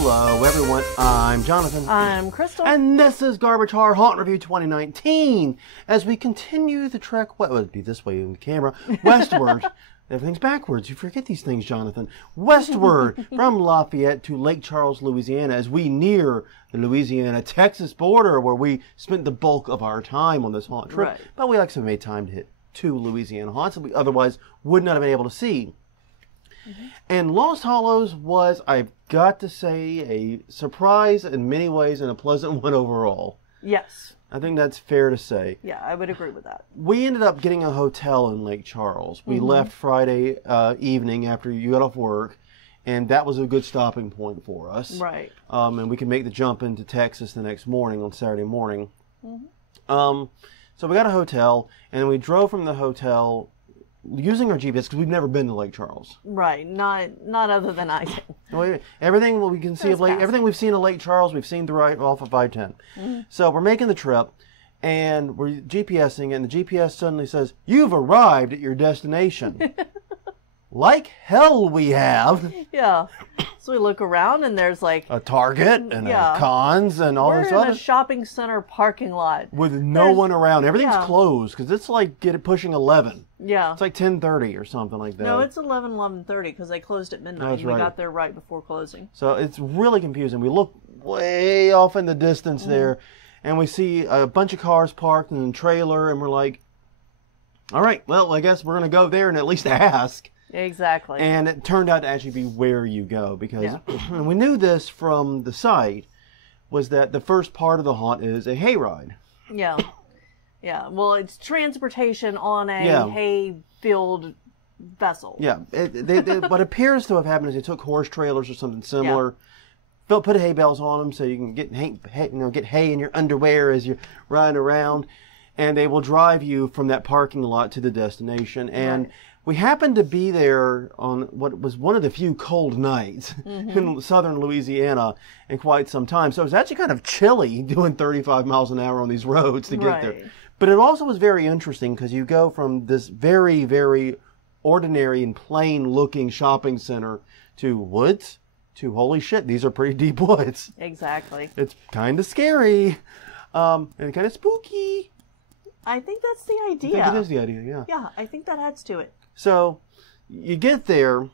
Hello everyone, I'm Jonathan. I'm Crystal. And this is Garbage Horror Haunt Review 2019. As we continue the trek, what would be this way in the camera, westward. Everything's backwards. You forget these things, Jonathan. Westward from Lafayette to Lake Charles, Louisiana, as we near the Louisiana-Texas border, where we spent the bulk of our time on this haunt trip. Right. But we actually made time to hit 2 Louisiana haunts that we otherwise would not have been able to see. And Lost Hollows was, I've got to say, a surprise in many ways and a pleasant one overall. Yes. I think that's fair to say. Yeah, I would agree with that. We ended up getting a hotel in Lake Charles. We left Friday evening after you got off work, and that was a good stopping point for us. Right. And we could make the jump into Texas the next morning on Saturday morning. So we got a hotel, and we drove from the hotel using our GPS because we've never been to Lake Charles. Right. Not other than I can. Everything we can see of Lake, everything we've seen of Lake Charles, we've seen right off of 510. So we're making the trip, and we're GPSing, and the GPS suddenly says, "You've arrived at your destination." Like hell we have. Yeah. So we look around, and there's like A Target and a Cons and all this we're in other a shopping center parking lot with no one around. Everything's Yeah. closed because it's like pushing 11. Yeah. It's like 10:30 or something like that. No, it's 11:30 because they closed at midnight. That's and we right. got there right before closing. So it's really confusing. We look way off in the distance there, and we see a bunch of cars parked in a trailer, and we're like, all right, well, I guess we're going to go there and at least ask. Exactly. And it turned out to actually be where you go, because Yeah. we knew this from the site, was that the first part of the haunt is a hayride. Yeah. Yeah. Well, it's transportation on a Yeah. hay-filled vessel. Yeah, what appears to have happened is they took horse trailers or something similar, put hay bales on them so you can get hay in your underwear as you're riding around, and they will drive you from that parking lot to the destination. And Right. we happened to be there on what was one of the few cold nights in southern Louisiana in quite some time. So it was actually kind of chilly doing 35 miles an hour on these roads to get there. Right. But it also was very interesting because you go from this very, very ordinary and plain looking shopping center to woods to holy shit, these are pretty deep woods. Exactly. It's kind of scary and kind of spooky. I think that's the I idea. think it is the idea, yeah. Yeah, I think that adds to it. So you get there,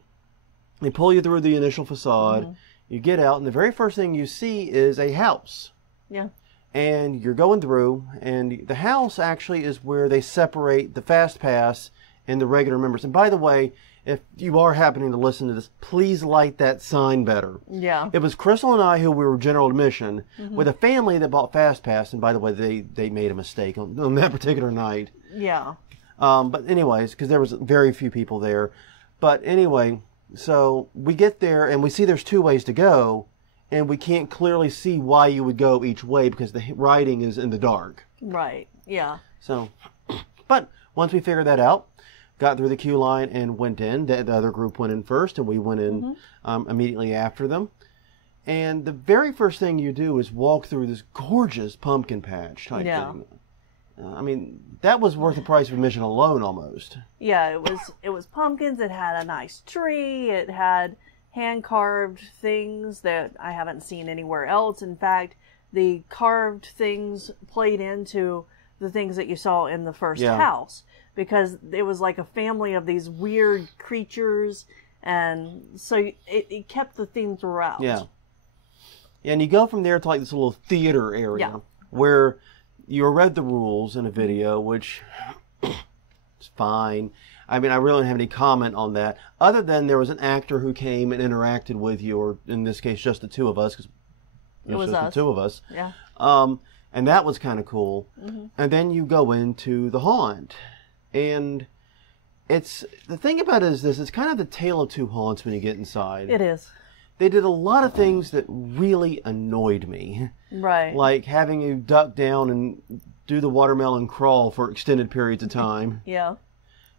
they pull you through the initial facade, you get out, and the very first thing you see is a house. Yeah. And you're going through, and the house actually is where they separate the Fast Pass and the regular members. And by the way, if you are happening to listen to this, please light that sign better. Yeah. It was Crystal and I who were general admission with a family that bought Fast Pass, and by the way, they made a mistake on that particular night. Yeah. But anyways, because there was very few people there. But anyway, so we get there and we see there's 2 ways to go, and we can't clearly see why you would go each way because the writing is in the dark. Right. Yeah. So, but once we figured that out, got through the queue line and went in. The other group went in first, and we went in immediately after them. And the very first thing you do is walk through this gorgeous pumpkin patch type thing. I mean, that was worth the price of admission alone, almost. Yeah, it was pumpkins. It had a nice tree. It had hand-carved things that I haven't seen anywhere else. In fact, the carved things played into the things that you saw in the first house, because it was like a family of these weird creatures, and so it kept the theme throughout. Yeah. And you go from there to like this little theater area where you read the rules in a video, which is fine. I mean, I really don't have any comment on that, other than there was an actor who came and interacted with you, or in this case, just the 2 of us, because It was just us. the 2 of us. Yeah. And that was kind of cool. And then you go into the haunt, and it's the thing about it is this: it's kind of the tale of 2 haunts when you get inside. It is. They did a lot of things that really annoyed me. Right. Like having you duck down and do the watermelon crawl for extended periods of time. Yeah.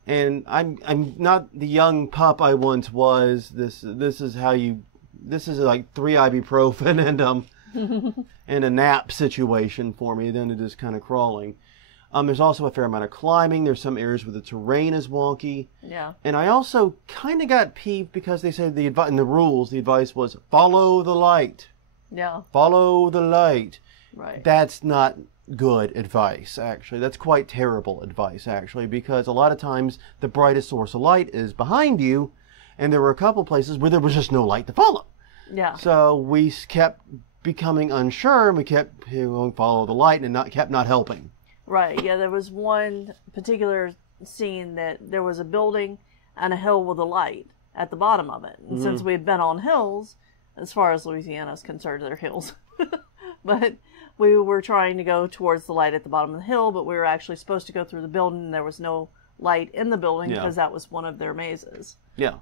And I'm not the young pup I once was. This is like 3 ibuprofen and and a nap situation for me. Then it is kind of crawling. There's also a fair amount of climbing. There's some areas where the terrain is wonky. Yeah. And I also kind of got peeved because they said in the rules, the advice was follow the light. Yeah. Follow the light. Right. That's not good advice, actually. That's quite terrible advice, actually, because a lot of times the brightest source of light is behind you, and there were a couple places where there was just no light to follow. Yeah. So we kept becoming unsure, and we kept going follow the light, and kept not helping. Right. Yeah, there was one particular scene that there was a building and a hill with a light at the bottom of it. And since we had been on hills, as far as Louisiana is concerned, they're hills. But we were trying to go towards the light at the bottom of the hill, but we were actually supposed to go through the building, and there was no light in the building because that was one of their mazes. Yeah.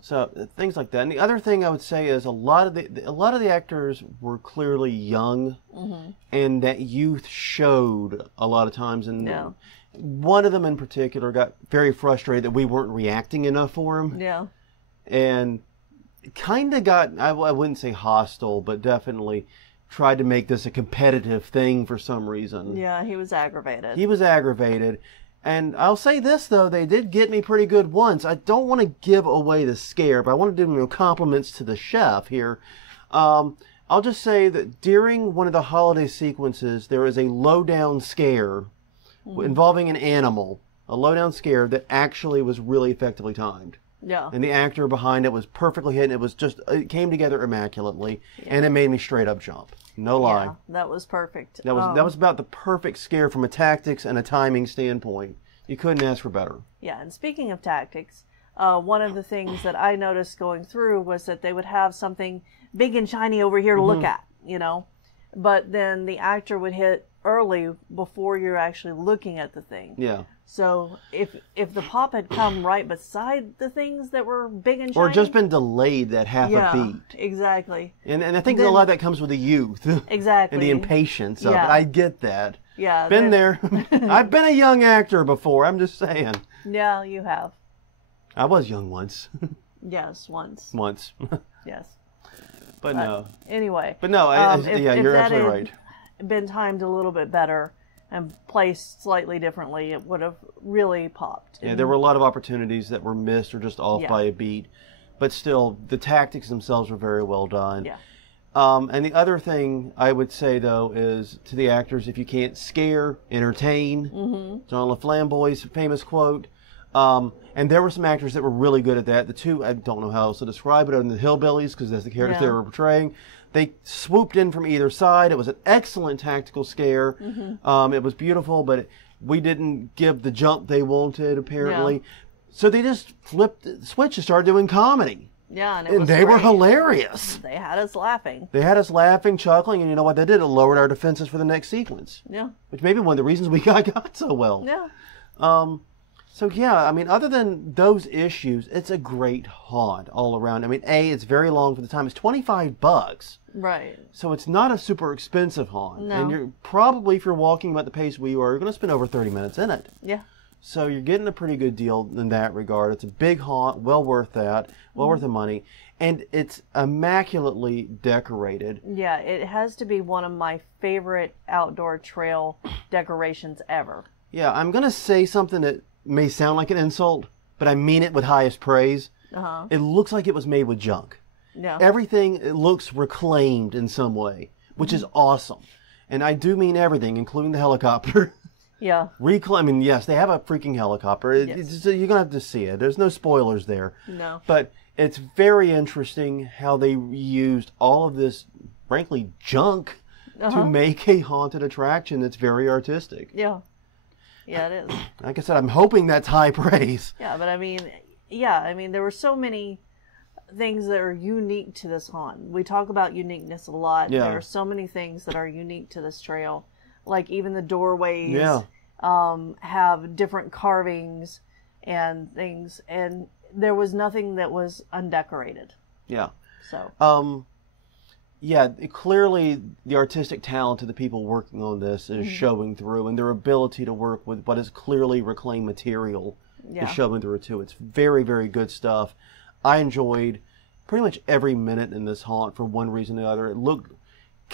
So things like that. And the other thing I would say is a lot of the actors were clearly young, and that youth showed a lot of times. And one of them in particular got very frustrated that we weren't reacting enough for him. Yeah. And kind of got, I wouldn't say hostile, but definitely tried to make this a competitive thing for some reason. Yeah, he was aggravated. He was aggravated. And I'll say this, though, they did get me pretty good once. I don't want to give away the scare, but I want to do compliments to the chef here. I'll just say that during one of the holiday sequences, there is a low-down scare involving an animal, a low-down scare that actually was really effectively timed. Yeah. And the actor behind it was perfectly hidden. It came together immaculately, and it made me straight up jump. No lie. Yeah, that was perfect. That was about the perfect scare from a tactics and a timing standpoint. You couldn't ask for better. Yeah, and speaking of tactics, one of the things that I noticed going through was that they would have something big and shiny over here to look at, but then the actor would hit early before you're actually looking at the thing. Yeah. So if the pop had come right beside the things that were big and shiny, or just been delayed that half a beat. Exactly. And I think a lot of that comes with the youth. Exactly. And the impatience of it. I get that. Yeah. Been there. I've been a young actor before. I'm just saying. Yeah, you have. I was young once. Yes, once. Once. Yes. But no. Anyway. But no, you're absolutely right. Been timed a little bit better and placed slightly differently, it would have really popped. Yeah, there were a lot of opportunities that were missed or just off by a beat, but still, the tactics themselves were very well done. Yeah. And the other thing I would say, though, is to the actors, if you can't scare, entertain. John LaFlamboy's famous quote. And there were some actors that were really good at that. The two, I don't know how else to describe it, other than the hillbillies, because that's the characters they were portraying. They swooped in from either side. It was an excellent tactical scare. It was beautiful, but we didn't give the jump they wanted, apparently. Yeah. So they just flipped the switch and started doing comedy. Yeah, and they were hilarious. They had us laughing. They had us laughing, chuckling, and you know what they did? It lowered our defenses for the next sequence. Yeah. Which may be one of the reasons we got so well. Yeah. So, yeah, I mean, other than those issues, it's a great haunt all around. I mean, it's very long for the time. It's $25. Right. So it's not a super expensive haunt. No. And you're probably, if you're walking about the pace we are, you're going to spend over 30 minutes in it. Yeah. So you're getting a pretty good deal in that regard. It's a big haunt, well worth that, well worth the money. And it's immaculately decorated. Yeah, it has to be one of my favorite outdoor trail decorations ever. Yeah, I'm going to say something that may sound like an insult, but I mean it with highest praise. It looks like it was made with junk. Yeah. Everything looks reclaimed in some way, which is awesome. And I do mean everything, including the helicopter. Yeah. Reclaiming, yes, they have a freaking helicopter. You're going to have to see it. There's no spoilers there. No. But it's very interesting how they used all of this, frankly, junk to make a haunted attraction that's very artistic. Yeah. Yeah, it is. Like I said, I'm hoping that's high praise. Yeah, but I mean, there were so many things that are unique to this haunt. We talk about uniqueness a lot. Yeah. There are so many things that are unique to this trail. Like even the doorways have different carvings and things. And there was nothing that was undecorated. Yeah. So. Yeah, clearly the artistic talent of the people working on this is showing through, and their ability to work with what is clearly reclaimed material is showing through too. It's very, very good stuff. I enjoyed pretty much every minute in this haunt for one reason or the other. It looked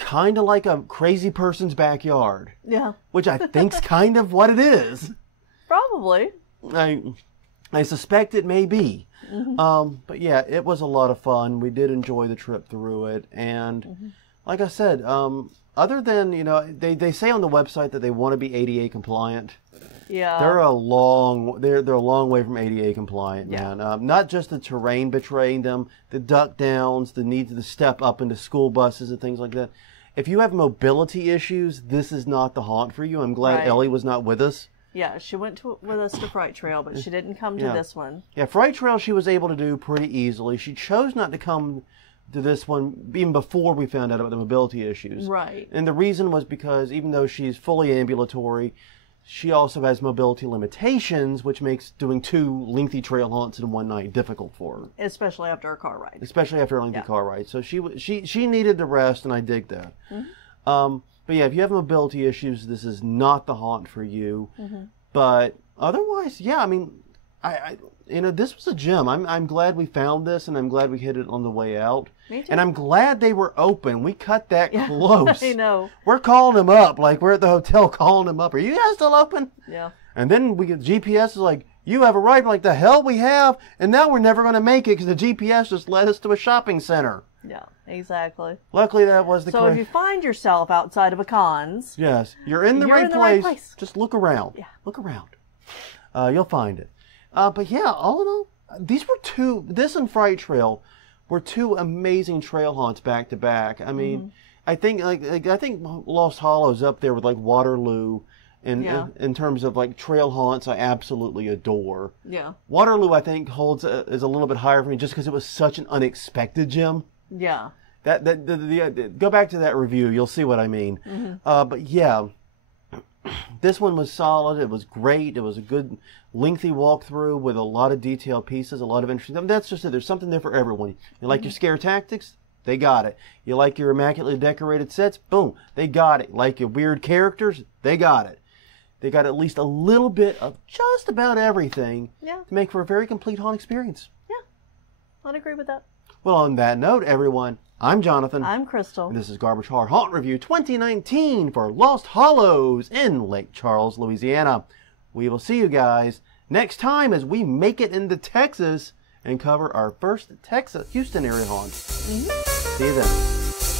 kind of like a crazy person's backyard. Yeah. Which I think's kind of what it is. Probably. I suspect it may be. Mm-hmm. But yeah, it was a lot of fun. We did enjoy the trip through it. And like I said, other than, you know, they say on the website that they want to be ADA compliant. Yeah. They're a long way from ADA compliant, Yeah. man. Not just the terrain betraying them, the duck downs, the need to step up into school buses and things like that. If you have mobility issues, this is not the haunt for you. I'm glad Right. Ellie was not with us. Yeah, she went with us to Fright Trail, but she didn't come to Yeah. this one. Yeah, Fright Trail she was able to do pretty easily. She chose not to come to this one even before we found out about the mobility issues. Right. And the reason was because even though she's fully ambulatory, she also has mobility limitations, which makes doing 2 lengthy trail haunts in one night difficult for her. Especially after a car ride. Especially after a lengthy Yeah. car ride. So she needed the rest, and I dig that. But yeah, if you have mobility issues, this is not the haunt for you. But otherwise, yeah, I mean, I you know, this was a gem. I'm glad we found this, and I'm glad we hit it on the way out. Me too. And I'm glad they were open. We cut that close. I know. We're calling them up, like we're at the hotel calling them up. Are you guys still open? Yeah. And then we get GPS is like, you have a ride. Like the hell we have, and now we're never going to make it because the GPS just led us to a shopping center. Yeah, exactly. Luckily, that was the So if you find yourself outside of a Conn's, yes, you're in the You're right in the right place. place. Just look around. Yeah. Look around. You'll find it. But yeah, all in all, these were this and Fright Trail were 2 amazing trail haunts back to back. I mean, I think I think Lost Hollow's up there with like Waterloo in terms of like trail haunts I absolutely adore. yeah, Waterloo I think is a little bit higher for me just because it was such an unexpected gem. yeah, Go back to that review, you'll see what I mean. But yeah, this one was solid. It was great. It was a good, lengthy walkthrough with a lot of detailed pieces, a lot of interesting. I mean, that's just it. There's something there for everyone. You like your scare tactics? They got it. You like your immaculately decorated sets? Boom, they got it. Like your weird characters? They got it. They got at least a little bit of just about everything yeah, to make for a very complete haunt experience. yeah. I'd agree with that. Well, on that note, everyone, I'm Jonathan. I'm Crystal. And this is Garbage Horror Haunt Review 2019 for Lost Hollows in Lake Charles, Louisiana. We will see you guys next time as we make it into Texas and cover our first Houston area haunt. See you then.